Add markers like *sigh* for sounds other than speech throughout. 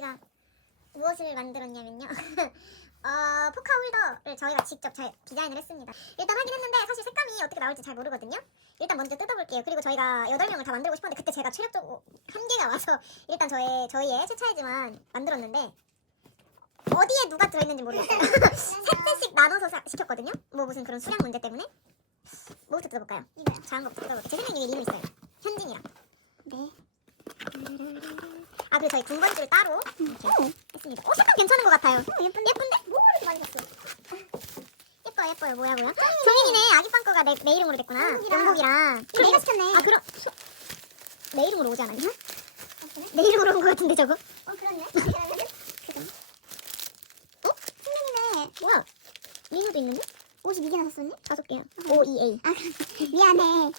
저희가 무엇을 만들었냐면요. *laughs* 어, 포카 홀더를 저희가 직접 잘 디자인을 했습니다. 일단 하긴 했는데 사실 색감이 어떻게 나올지 잘 모르거든요. 일단 먼저 뜯어볼게요. 그리고 저희가 8명을 다 만들고 싶었는데 그때 제가 체력적으로 한계가 와서 *laughs* 일단 저의, 저희의 최차이지만 만들었는데 어디에 누가 들어있는지 모르겠어요. *laughs* 세 개씩 나눠서 사- 시켰거든요. 뭐 무슨 그런 수량 문제 때문에. 뭐부터 뜯어볼까요? 이거요. 작은 것부터 뜯어볼게요. 제 생각에 이름 있어요. 현진이랑. 네. 아 그리고 저희 군번줄 따로 이렇게 했습니다. 어 색감 괜찮은 것 같아요. 예쁜데? 예쁜데? 뭐 이렇게 많이 샀어? 예뻐 예뻐요 뭐야 뭐야? 종인이네 아기 빵꺼가 내, 내 이름으로 됐구나. 영국이랑. 이거 내가 시켰네. 아 그럼 내 이름으로 오지 않았나? 내 이름으로 온 것 같은데 저거? 어 그렇네. *laughs* 어? 승민이네. 뭐야? 리누도 있는데? 52개나 샀었니? 다섯 개야. O E A. 아 그래. 미안해.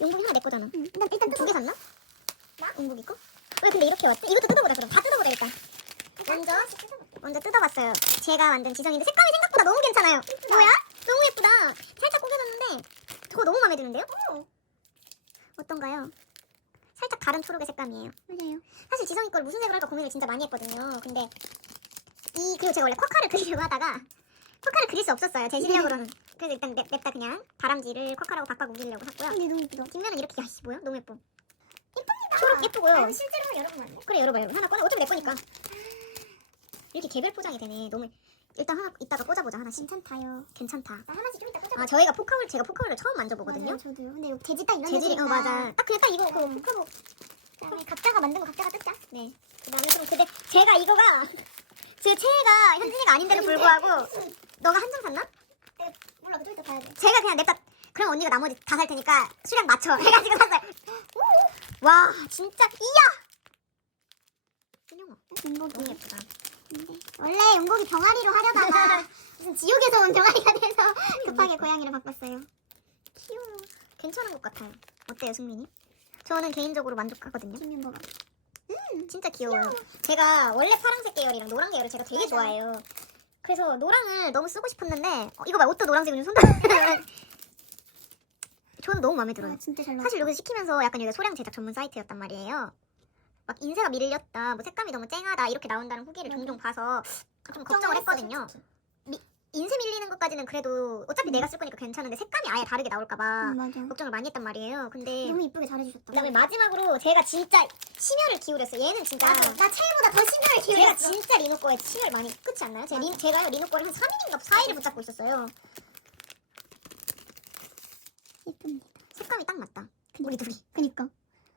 용국이 하나 내 거잖아. 응. 일단 일단 두 개 샀나? 용국이 거? 왜 근데 이렇게 왔지? 이것도 뜯어보자 그럼 다 뜯어보자 일단. 먼저 먼저 뜯어봤어요. 제가 만든 지성인데 색감이 생각보다 너무 괜찮아요. 뭐야? 너무 예쁘다. 살짝 꾸겨졌는데 저거 너무 마음에 드는데요? 어떤가요? 살짝 다른 초록의 색감이에요. 맞아요. 사실 지성이 걸 무슨 색으로 할까 고민을 진짜 많이 했거든요. 근데 이 그리고 제가 원래 쿼카를 *laughs* 그리려고 하다가 쿼카를 그릴 수 없었어요. 제 실력으로는. 그래서 일단 냅, 냅다 그냥 다람쥐를 쿼카라고 바꿔 우기려고 했고요. 근데 너무 예쁘다. 뒷면은 이렇게 야씨 뭐야? 너무 예뻐. 초록 예쁘고요. 아, 실제로 열어보면 안 돼? 그래 열어봐 열어봐. 하나 꺼내. 어차피 내 거니까. 이렇게 개별 포장이 되네. 너무 일단 하나 이따가 꽂아보자 하나씩. 괜찮다요. 괜찮다. 나 하나씩 좀 이따 꽂아. 아 저희가 포카울 제가 포카울을 처음 만져보거든요. 맞아요, 저도요. 근데 이거 재질 딱 이런 재질이 어. 맞아. 딱 그냥 딱 이거 그 음. 포카복. 그다음에 각자가 만든 거 각자가 뜯자. 네. 그다음에 그럼 근데 제가 이거가 *laughs* 제 최애가 현진이가 아닌데도 불구하고 *laughs* 너가 한 장 샀나? 몰라, 그좀 이따 봐야 돼. 제가 그냥 냅다 그럼 언니가 나머지 다 살 테니까 수량 맞춰 *laughs* 해가지고 샀어요. 와 진짜 이야. 신용아 용복이. 너무 예쁘다. 원래 용복이 병아리로 하려다가 *laughs* 무슨 지옥에서 온 병아리가 돼서 급하게 고양이로 바꿨어요. 귀여워. 괜찮은 것 같아요. 어때요, 승민이? 저는 개인적으로 만족하거든요. 김민 뭐가? 진짜 귀여워요. 제가 원래 파란색 계열이랑 노랑 계열을 제가 되게 맞아. 좋아해요. 그래서 노랑을 너무 쓰고 싶었는데 어, 이거 봐 옷도 노란색이고 손도 *laughs* 저는 너무 마음에 들어요. 아, 진짜 잘 나왔어. 사실 여기 시키면서 약간 여기 소량 제작 전문 사이트였단 말이에요. 막 인쇄가 밀렸다, 뭐 색감이 너무 쨍하다 이렇게 나온다는 후기를 맞아. 종종 봐서 좀 걱정을 했거든요. 인쇄 밀리는 것까지는 그래도 어차피 음. 내가 쓸 거니까 괜찮은데 색감이 아예 다르게 나올까봐 음, 맞아. 걱정을 많이 했단 말이에요. 근데 너무 이쁘게 잘해주셨다. 그다음에 마지막으로 제가 진짜 심혈을 기울였어요. 얘는 진짜 맞아. 나 차이보다 더 제가 기울였어. 진짜 리노 거에 심혈 많이 끝이 안 나요? 제가, 리, 제가요 리노 거를 한 3일인가 4일을 붙잡고 있었어요. 예쁩니다. 색감이 딱 맞다. 우리 둘이 그니까.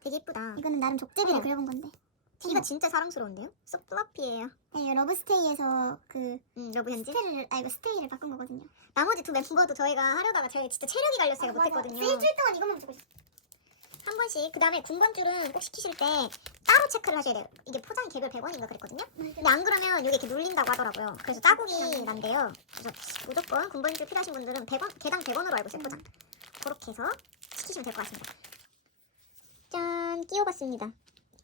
되게 예쁘다. 이거는 나름 족제비를 어. 그려본 건데. 티가 진짜 사랑스러운데요? 쏙 플러피예요. 네, 러브스테이에서 그 음, 러브 현지. 스테이를 아 이거 스테이를 바꾼 거거든요. 나머지 두 멤버도 저희가 하려다가 제가 진짜 체력이 갈려서 제가 못했거든요. 일주일 동안 이것만 붙고 있어. 한 번씩. 그 다음에 군번줄은 꼭 시키실 때 따로 체크를 하셔야 돼요. 이게 포장이 개별 100원인가 그랬거든요. 근데 안 그러면 이게 이렇게 눌린다고 하더라고요. 그래서 따곡이 난대요. 그래서 무조건 군번줄 필요하신 분들은 100원, 개당 100원으로 알고 있어요, 포장. 그렇게 해서 시키시면 될 것 같습니다. 짠, 끼워봤습니다.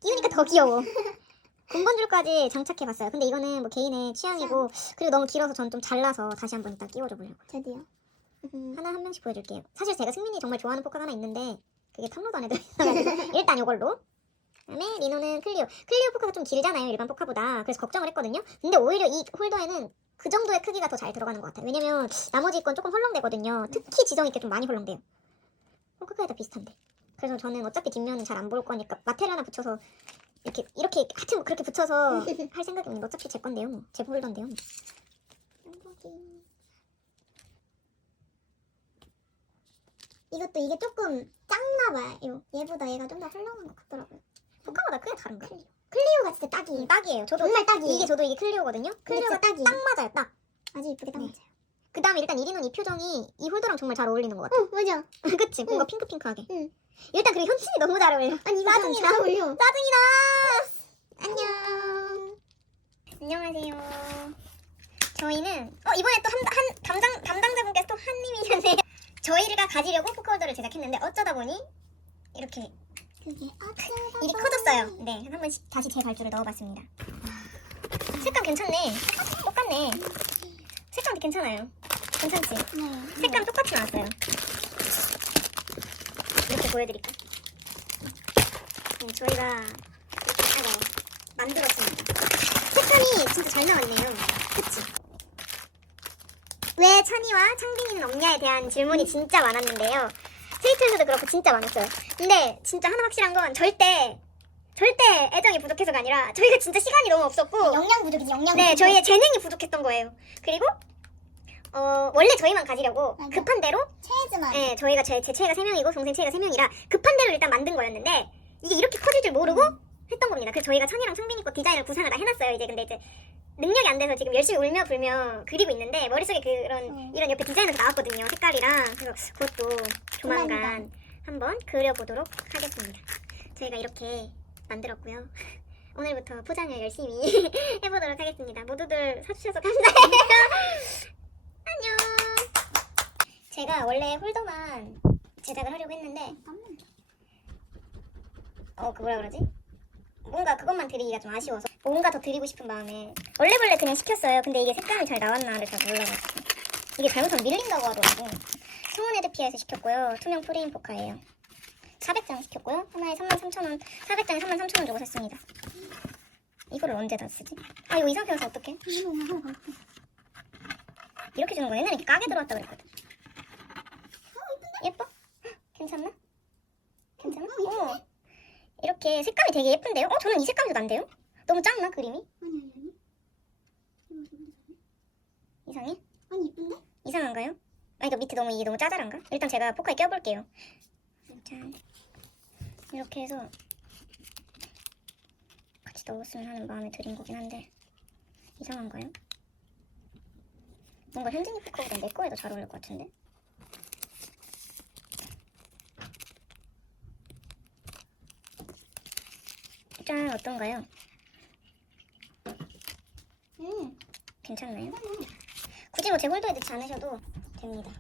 끼우니까 더 귀여워. *laughs* 군번줄까지 장착해봤어요. 근데 이거는 뭐 개인의 취향이고, 그리고 너무 길어서 전 좀 잘라서 다시 한번 이따 끼워줘 보려고. 저도요. 하나 한 명씩 보여줄게요. 사실 제가 승민이 정말 좋아하는 포카가 하나 있는데 그게 탐로도 안에 들어있어가지고 *laughs* 일단 이걸로. 그다음에 리노는 클리오. 클리오 포카가 좀 길잖아요 일반 포카보다. 그래서 걱정을 했거든요. 근데 오히려 이 홀더에는 그 정도의 크기가 더 잘 들어가는 것 같아요. 왜냐면 나머지 건 조금 헐렁대거든요. 특히 지성 있게 좀 많이 헐렁대요. 포카가 다 비슷한데. 그래서 저는 어차피 뒷면은 잘 안 볼 거니까 마테리얼 하나 붙여서 이렇게 이렇게 하여튼 뭐 그렇게 붙여서 *laughs* 할 생각입니다. 어차피 제 건데요. 뭐. 제 홀더인데요. 뭐. 이것도 이게 조금 작나 봐요. 얘보다 얘가 좀 더 헐렁한 것 같더라고요. 포카마다 크게 다른가? 클리 오가 진짜 딱이에요. 음, 딱이에요. 저도 정말 딱이에요. 이게 저도 이게 클리오거든요. 클리오가 딱이에요. 딱 맞아요, 딱. 아주 이쁘게 딱 네. 맞아요. 그 다음에 일단 이리는 이 표정이 이 홀더랑 정말 잘 어울리는 것 같아. 응 맞아. *laughs* 그치? 뭔가 핑크핑크하게. 응. 일단 그리고 현진이 너무 잘 어울려. 아니 이거 짜증이 잘 나. 어울려. 짜증이 나! 안녕. 안녕하세요. 저희는, 어, 이번에 또 한, 한, 담당, 담당자분께서 또 한님이셨네요. 저희가 가지려고 포카홀더를 제작했는데 어쩌다 보니 이렇게 일이 커졌어요. 네, 한 번씩 다시 제 발주를 넣어봤습니다. 색감 괜찮네. 똑같네. 색감 괜찮아요. 괜찮지? 네. 색감 똑같이 나왔어요. 이렇게 보여드릴까? 네, 저희가 아이고, 만들었습니다. 색감이 진짜 잘 나왔네요. 그치? 왜 찬이와 창빈이는 없냐에 대한 질문이 진짜 많았는데요. 트위터에서도 그렇고 진짜 많았어요. 근데 진짜 하나 확실한 건 절대 절대 애정이 부족해서가 아니라 저희가 진짜 시간이 너무 없었고 영양 부족이지 영양 네, 부족. 저희의 재능이 부족했던 거예요. 그리고 어, 원래 저희만 가지려고 맞아. 급한 대로 체즈만. 네, 저희가 제, 제 체가 3명이고 동생 체가 3명이라 급한 대로 일단 만든 거였는데 이게 이렇게 커질 줄 모르고 했던 겁니다. 그래서 저희가 찬이랑 창빈이 거 디자인을 구상을 다 해놨어요. 이제 근데 이제 능력이 안 돼서 지금 열심히 울며 불며 그리고 있는데 머릿속에 그런 음. 이런 옆에 디자인에서 나왔거든요. 색깔이랑 그래서 그것도 조만간 조만간. 한번 그려보도록 하겠습니다. 저희가 이렇게 만들었고요. *laughs* 오늘부터 포장을 열심히 *laughs* 해보도록 하겠습니다. 모두들 사주셔서 감사해요. *laughs* 안녕. 제가 원래 홀더만 제작을 하려고 했는데 어 그 뭐라 그러지? 뭔가 그것만 드리기가 좀 아쉬워서 뭔가 더 드리고 싶은 마음에 원래 원래 그냥 시켰어요. 근데 이게 색감이 잘 나왔나를 잘 몰라가지고 이게 잘못하면 밀린다고 하더라고. 성원 헤드피아에서 시켰고요. 투명 프레임 포카예요. 400장 시켰고요. 하나에 33,000원, 400장에 33,000원 주고 샀습니다. 이거를 언제 다 쓰지? 아 이거 이상하게 해서 어떡해? 이렇게 주는 거 옛날에 이렇게 까게 들어왔다 그랬거든. 예뻐? 헉, 괜찮나? 괜찮아? 어. 이렇게 색감이 되게 예쁜데요? 어, 저는 이 색감이 더 난데요? 너무 작나 그림이? 아니 아니 아니. 이상해? 아니 이쁜데? 이상한가요? 아 이거 밑에 너무 이게 너무 짜잘한가? 일단 제가 포카에 껴볼게요. 짠. 이렇게 해서 같이 넣었으면 하는 마음에 들인 거긴 한데 이상한가요? 뭔가 현진이 포카보다 내 거에 더 잘 어울릴 것 같은데? 짠 어떤가요? 음. 괜찮나요? 굳이 뭐제 홀더에 넣지 않으셔도 됩니다.